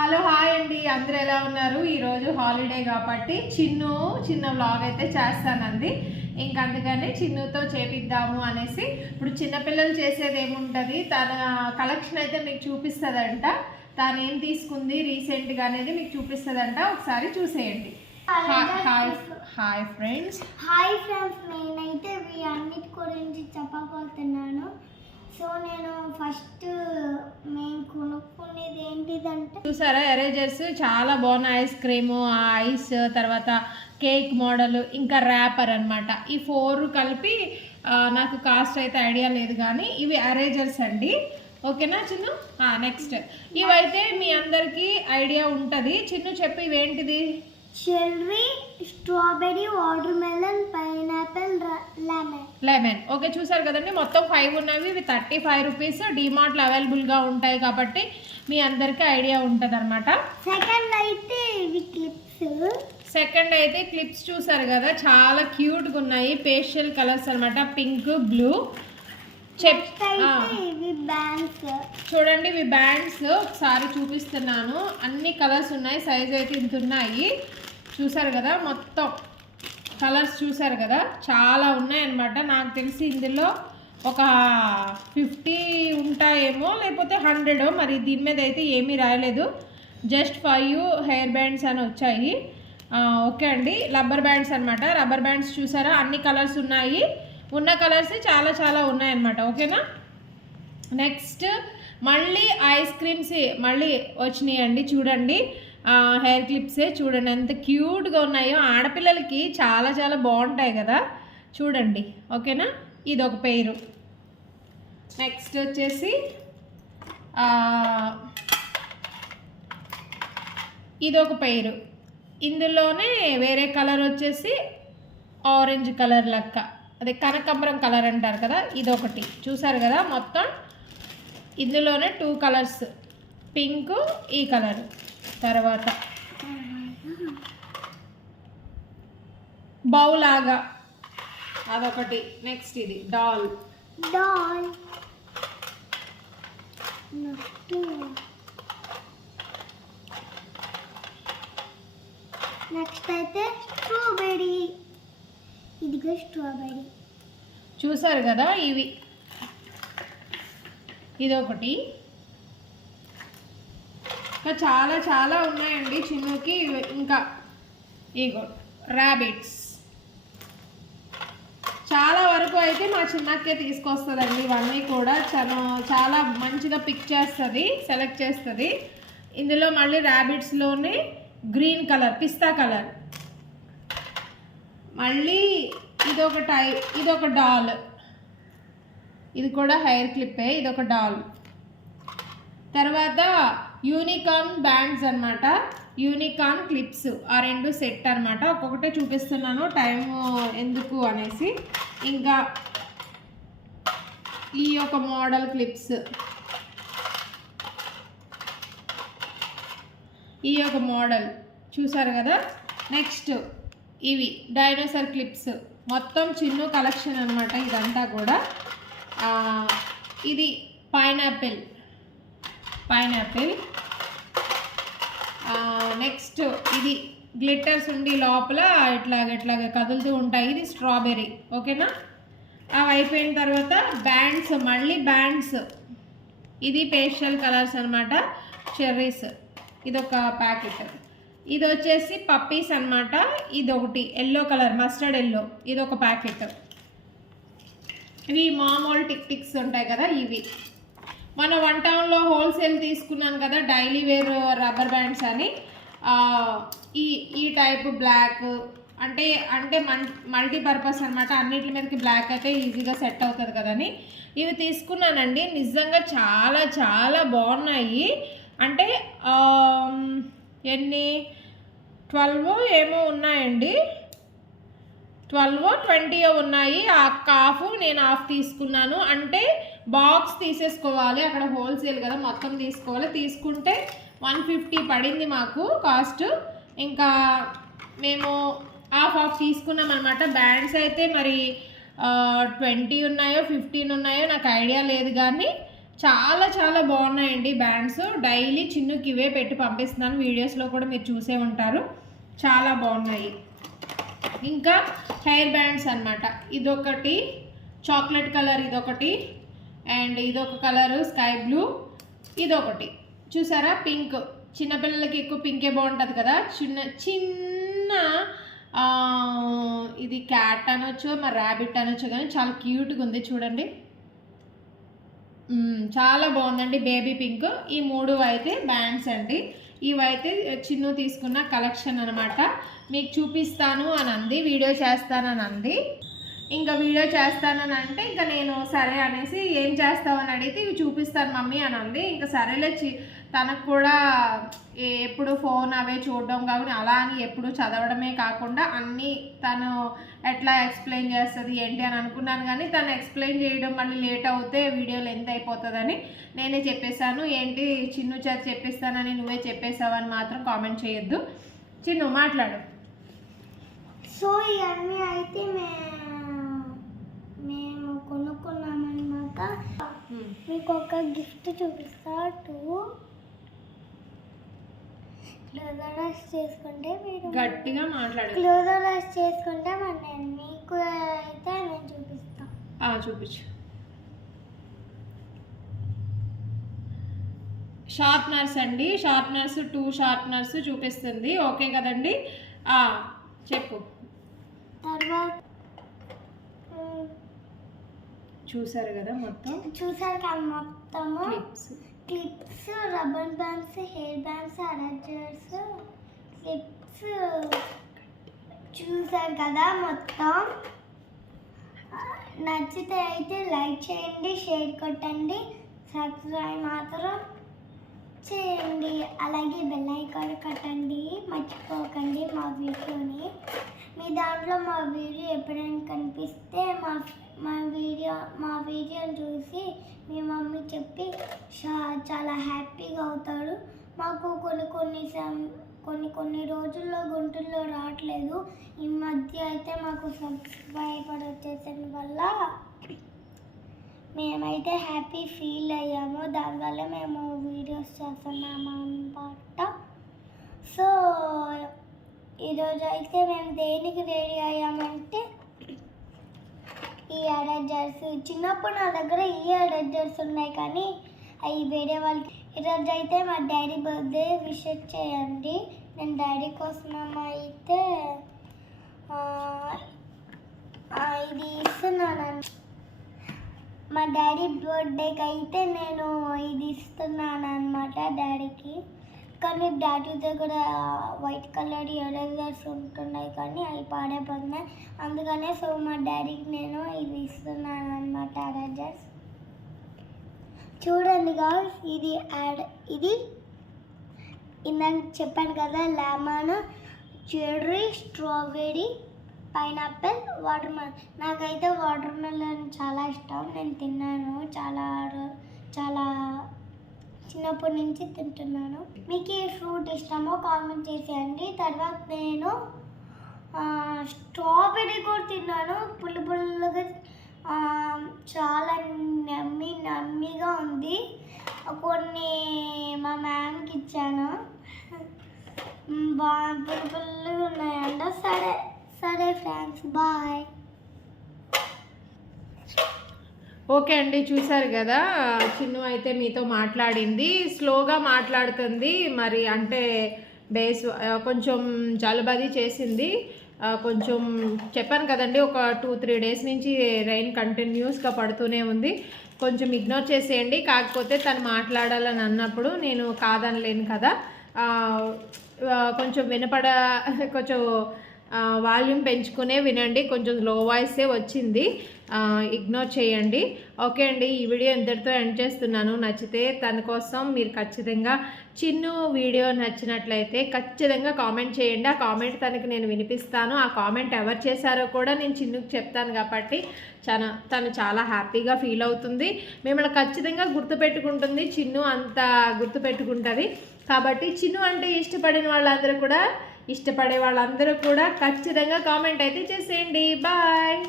Hello hi అండి. అందరూ ఎలా ఉన్నారు? ఈరోజు హాలిడే కాబట్టి చిన్ను చిన్న వ్లాగ్ అయితే చేస్తానండి ఇంక అందుకని చిన్నుతో చేపిద్దాము అనేసి ఇప్పుడు చిన్నపిల్లలు చేసేది ఏముంటుంది? తన కలెక్షన్ అయితే మీకు చూపిస్తుందంట. తను ఏం తీసుకుంది రీసెంట్గా అనేది మీకు చూపిస్తుందంట. ఒకసారి చూసేయండి. Hi hi friends. Hi friends నేనైతే అన్నిటి గురించి చెప్పబోతున్నాను. సో నేను ఫస్ట్ మేము కొనుక్కునేది ఏంటిదంటే చూసారా ఎరేజర్స్? చాలా బాగున్నాయి. ఐస్ క్రీము ఆ ఐస్ తర్వాత కేక్ మోడల్ ఇంకా ర్యాపర్ అనమాట ఈ ఫోర్ కలిపి నాకు కాస్ట్ అయితే ఐడియా లేదు కానీ ఇవి అరేజర్స్ అండి. ఓకేనా చిన్ను? నెక్స్ట్. ఇవైతే మీ అందరికీ ఐడియా ఉంటుంది. చిన్ను చెప్పి ఇవేంటిది? Cherry strawberry watermelon pineapple lemon lemon okay చూసారు కదండి మొత్తం ఫైవ్ ఉన్నవి ఇవి థర్టీ ఫైవ్ రూపీస్ డిమార్ట్లో అవైలబుల్గా ఉంటాయి కాబట్టి మీ అందరికీ ఐడియా ఉంటుంది అనమాట సెకండ్ అయితే ఇవి క్లిప్స్ సెకండ్ అయితే క్లిప్స్ చూసారు కదా చాలా క్యూట్గా ఉన్నాయి. పేషియల్ కలర్స్ అన్నమాట పింక్ బ్లూ చెప్ చూడండి ఇవి బ్యాండ్స్ ఒకసారి చూపిస్తున్నాను. అన్ని కలర్స్ ఉన్నాయి సైజ్ అయితే ఇంత ఉన్నాయి. చూసారు కదా మొత్తం. కలర్స్ చూసారు కదా? చాలా ఉన్నాయన్నమాట. నాకు తెలిసి ఇందులో ఒక ఫిఫ్టీ ఉంటాయేమో లేకపోతే హండ్రెడ్ మరి దీని మీద అయితే ఏమీ రాయలేదు. జస్ట్ ఫైవ్ హెయిర్ బ్యాండ్స్ అని వచ్చాయి. ఓకే అండి. రబ్బర్ బ్యాండ్స్ అనమాట రబ్బర్ బ్యాండ్స్ చూసారా? అన్ని కలర్స్ ఉన్నాయి. ఉన్న కలర్స్ చాలా చాలా ఉన్నాయన్నమాట. ఓకేనా? నెక్స్ట్ మళ్ళీ ఐస్ క్రీమ్స్ మళ్ళీ వచ్చినాయండి చూడండి. హెయిర్ క్లిప్సే చూడండి. ఎంత క్యూట్గా ఉన్నాయో. ఆడపిల్లలకి చాలా చాలా బాగుంటాయి కదా. చూడండి. ఓకేనా? ఇది ఒక పేరు. నెక్స్ట్ వచ్చేసి ఇది ఒక పేరు. ఇందులోనే వేరే కలర్ వచ్చేసి ఆరెంజ్ కలర్ లెక్క. అదే కనకంబరం కలర్ అంటారు కదా ఇదొకటి. చూసారు కదా మొత్తం? ఇందులోనే టూ కలర్స్ పింక్ ఈ కలర్. తర్వాత బౌలాగా అదొకటి. నెక్స్ట్ ఇది. డాల్ డాల్ నెక్స్ట్ నెక్స్ట్ అయితే స్ట్రాబెరీ ఇదిగో స్ట్రాబెరీ చూసారు కదా ఇవి? ఇదొకటి. ఇంకా చాలా చాలా ఉన్నాయండి చిన్నుకి ఇంకా ఇగో ర్యాబిట్స్ చాలా వరకు అయితే మా చిన్నక్కే తీసుకొస్తుందండి. ఇవన్నీ కూడా చాలా చాలా మంచిగా పిక్ చేస్తుంది సెలెక్ట్ చేస్తుంది. ఇందులో మళ్ళీ ర్యాబిట్స్లోనే గ్రీన్ కలర్ పిస్తా కలర్ మళ్ళీ ఇదొక టై ఇదొక డాల్ ఇది కూడా హెయిర్ క్లిప్పే ఇదొక డాల్ తర్వాత యూనికార్న్ బ్యాండ్స్ అన్నమాట. యూనికార్న్ క్లిప్స్ ఆ రెండు సెట్ అన్నమాట. ఒక్కొక్కటే చూపిస్తున్నాను టైం ఎందుకు అనేసి. ఇంకా ఈ యొక్క మోడల్ క్లిప్స్ ఈ యొక్క మోడల్ చూసారు కదా? నెక్స్ట్ ఇవి డైనోసార్ క్లిప్స్ మొత్తం చిన్న కలెక్షన్ అనమాట ఇదంతా కూడా. ఇది పైనాపిల్ పైనాపిల్. నెక్స్ట్ ఇది గ్లిట్టర్స్ ఉండి లోపల ఇట్లాగ ఇట్లాగ కదులుతూ ఉంటాయి. ఇది స్ట్రాబెర్రీ. ఓకేనా? అవి అయిపోయిన తర్వాత బ్యాండ్స్ మళ్ళీ బ్యాండ్స్. ఇది పేస్టల్ కలర్స్ అనమాట చెర్రీస్. ఇదొక ప్యాకెట్. ఇది వచ్చేసి పప్పీస్ అనమాట ఇది ఒకటి ఎల్లో కలర్. Mustard yellow. ఇది ఒక ప్యాకెట్. ఇవి మామూలు టిక్ టిక్స్ ఉంటాయి కదా ఇవి. మన వన్ టౌన్లో హోల్సేల్ తీసుకున్నాను కదా డైలీ వేర్ రబ్బర్ బ్యాండ్స్ అని. ఈ ఈ టైప్ బ్లాక్ అంటే అంటే మన్ మల్టీపర్పస్ అనమాట అన్నిటి మీదకి బ్లాక్ అయితే ఈజీగా సెట్ అవుతుంది కదని. ఇవి తీసుకున్నానండి. నిజంగా చాలా చాలా బాగున్నాయి. అంటే ఎన్ని? ట్వెల్వ్ ఏమో ఉన్నాయండి. ట్వెల్వ్ ట్వంటీ ఉన్నాయి. ఆ హాఫ్ నేను హాఫ్ తీసుకున్నాను. అంటే బాక్స్ తీసేసుకోవాలి. అక్కడ హోల్సేల్ కదా మొత్తం తీసుకోవాలి. తీసుకుంటే వన్ ఫిఫ్టీ పడింది మాకు కాస్ట్ ఇంకా మేము హాఫ్ హాఫ్ తీసుకున్నాం అనమాట బ్యాండ్స్ అయితే మరి ట్వంటీ ఉన్నాయో ఫిఫ్టీన్ ఉన్నాయో నాకు ఐడియా లేదు కానీ చాలా చాలా బాగున్నాయండి బ్యాండ్స్ డైలీ చిన్నుకి ఇవే పెట్టి పంపిస్తున్నాను. వీడియోస్లో కూడా మీరు చూసే ఉంటారు. చాలా బాగున్నాయి. ఇంకా హెయిర్ బ్యాండ్స్ అన్నమాట. ఇదొకటి. చాక్లెట్ కలర్ ఇదొకటి. అండ్ ఇదొక కలరు స్కై బ్లూ. ఇదొకటి. చూసారా? పింక్. చిన్నపిల్లలకి ఎక్కువ పింకే బాగుంటుంది కదా? చిన్న చిన్న ఇది క్యాట్ అనొచ్చు మరి ర్యాబిట్ అనొచ్చు కానీ చాలా క్యూట్గా ఉంది చూడండి. చాలా బాగుందండి బేబీ పింక్. ఈ మూడు అయితే బ్యాండ్స్ అండి. ఇవైతే చిన్ను తీసుకున్న కలెక్షన్ అనమాట మీకు చూపిస్తాను అని అంది వీడియో చేస్తానని అంది ఇంకా వీడియో చేస్తానని అంటే ఇంకా నేను సరే అనేసి ఏం చేస్తావు అని అడిగితే ఇవి చూపిస్తాను మమ్మీ అని అంది. ఇంకా సరేలే చి తనకు కూడా ఎప్పుడు ఫోన్ అవే చూడడం కాకుండా అలా అని ఎప్పుడు చదవడమే కాకుండా అన్నీ తను ఎట్లా ఎక్స్ప్లెయిన్ చేస్తుంది ఏంటి అని అనుకున్నాను కానీ తను ఎక్స్ప్లెయిన్ చేయడం మళ్ళీ లేట్ అవుతే వీడియో లెంత్ అయిపోతుందని నేనే చెప్పేశాను. ఏంటి చిన్ను చేత చెప్పిస్తానని నువ్వే చెప్పేసావని మాత్రం కామెంట్ చేయొద్దు. చిన్ను మాట్లాడు. సో ఇవన్నీ అయితే మే- మేము కొనుక్కున్నామన్నమాట మీకు ఒక గిఫ్ట్ చూపిస్తా టూ క్లోజరైజ్ చేసుకుంటే మీరు గట్టిగా మాట్లాడు. క్లోజరైజ్ చేసుకుంటే మరి నేను మీకు అయితే నేను చూపిస్తాను ఆ, చూపించు. షార్ప్నర్స్ అండి. షార్ప్నర్స్ టూ షార్ప్నర్స్ చూపిస్తుంది. ఓకే కదండి? ఆ, చెప్పు తర్వాత మ్, చూసారు కదా మొత్తం? చూసారు కదా మొత్తము? Clips. Clips rubber bands hair bands arrangers clips. చూసారు కదా మొత్తం? నచ్చితే అయితే లైక్ చేయండి షేర్ కొట్టండి సబ్స్క్రైబ్ మాత్రం చేయండి. అలాగే బెల్ ఐకాన్ కట్టండి మర్చిపోకండి మా వీడియోని. మీ దాంట్లో మా వీడియో ఎప్పుడైనా కనిపిస్తే మా మా వీడియో మా వీడియోని చూసి మీ మమ్మీ చెప్పి చాలా హ్యాపీగా అవుతాడు. మాకు కొన్ని కొన్ని సం- కొన్ని కొన్ని రోజుల్లో గుంటూరులో రావట్లేదు. ఈ మధ్య అయితే మాకు సబ్స్క్రైబర్ వచ్చేసిన వల్ల మేమైతే హ్యాపీ ఫీల్ అయ్యాము. దానివల్ల మేము వీడియోస్ చేస్తున్నాము అనమాట సో ఈరోజు అయితే మేము దేనికి రెడీ అయ్యామంటే ఈ అరేంజర్స్ చిన్నప్పుడు నా దగ్గర ఈ అరేంజర్స్ ఉన్నాయి కానీ అవి వేరే వాళ్ళకి. ఈరోజు అయితే మా డాడీ బర్త్డే విష్ చేయండి. నేను డాడీ కోసం అయితే ఇది ఇస్తున్నాను మా డాడీ బర్త్డేకి అయితే నేను ఇది ఇస్తున్నాను అనమాట డాడీకి. కానీ డాడీ దగ్గర వైట్ కలర్ ఎరేజర్స్ ఉంటున్నాయి కానీ అవి పాడైపోతున్నాయి. అందుకనే సో మా డాడీకి నేను ఇది ఇస్తున్నాను అనమాట ఎరేజర్స్ చూడండి గాయ్స్ ఇది యాడ్ ఇది ఇందాక చెప్పాను కదా lemon cherry strawberry pineapple watermelon నాకైతే వాటర్ మెలన్ చాలా ఇష్టం నేను తిన్నాను చాలా చాలా చిన్నప్పటి నుంచి తింటున్నాను. మీకు ఈ ఫ్రూట్ ఇష్టమో కామెంట్ చేసేయండి. తర్వాత నేను స్ట్రాబెర్రీ కూడా తిన్నాను. పుల్ల పుల్లగా చాలా నమ్మి నమ్మిగా ఉంది. కొన్ని మా మ్యామ్కి ఇచ్చాను. బాగా పుల్ల పుల్లగా ఉన్నాయంట. సరే సరే ఫ్రెండ్స్ బాయ్ ఓకే అండి చూశారు కదా. చిన్ను అయితే మీతో మాట్లాడింది. స్లోగా మాట్లాడుతుంది. మరి అంటే బేస్ కొంచెం జలుబది చేసింది. కొంచెం చెప్పాను కదండి ఒక టూ త్రీ డేస్ నుంచి రైన్ కంటిన్యూస్గా పడుతూనే ఉంది. కొంచెం ఇగ్నోర్ చేసేయండి. కాకపోతే తను మాట్లాడాలని అన్నప్పుడు నేను కాదనలేను కదా. కొంచెం వినపడ కొంచెం వాల్యూమ్ పెంచుకునే వినండి. కొంచెం లో వాయిసే వచ్చింది. ఇగ్నోర్ చేయండి. ఓకే అండి ఈ వీడియో ఇంతటితో ఎండ్ చేస్తున్నాను. నచ్చితే తన కోసం మీరు ఖచ్చితంగా చిన్ను వీడియో నచ్చినట్లయితే ఖచ్చితంగా కామెంట్ చేయండి. ఆ కామెంట్ తనకి నేను వినిపిస్తాను. ఆ కామెంట్ ఎవరు చేశారో కూడా నేను చిన్నుకు చెప్తాను కాబట్టి చాలా తను చాలా హ్యాపీగా ఫీల్ అవుతుంది. మిమ్మల్ని ఖచ్చితంగా గుర్తుపెట్టుకుంటుంది. చిన్ను అంత గుర్తుపెట్టుకుంటుంది. కాబట్టి చిన్ను అంటే ఇష్టపడిన వాళ్ళందరూ కూడా ఇష్టపడే వాళ్ళందరూ కూడా ఖచ్చితంగా కామెంట్ అయితే చేసేయండి. బాయ్.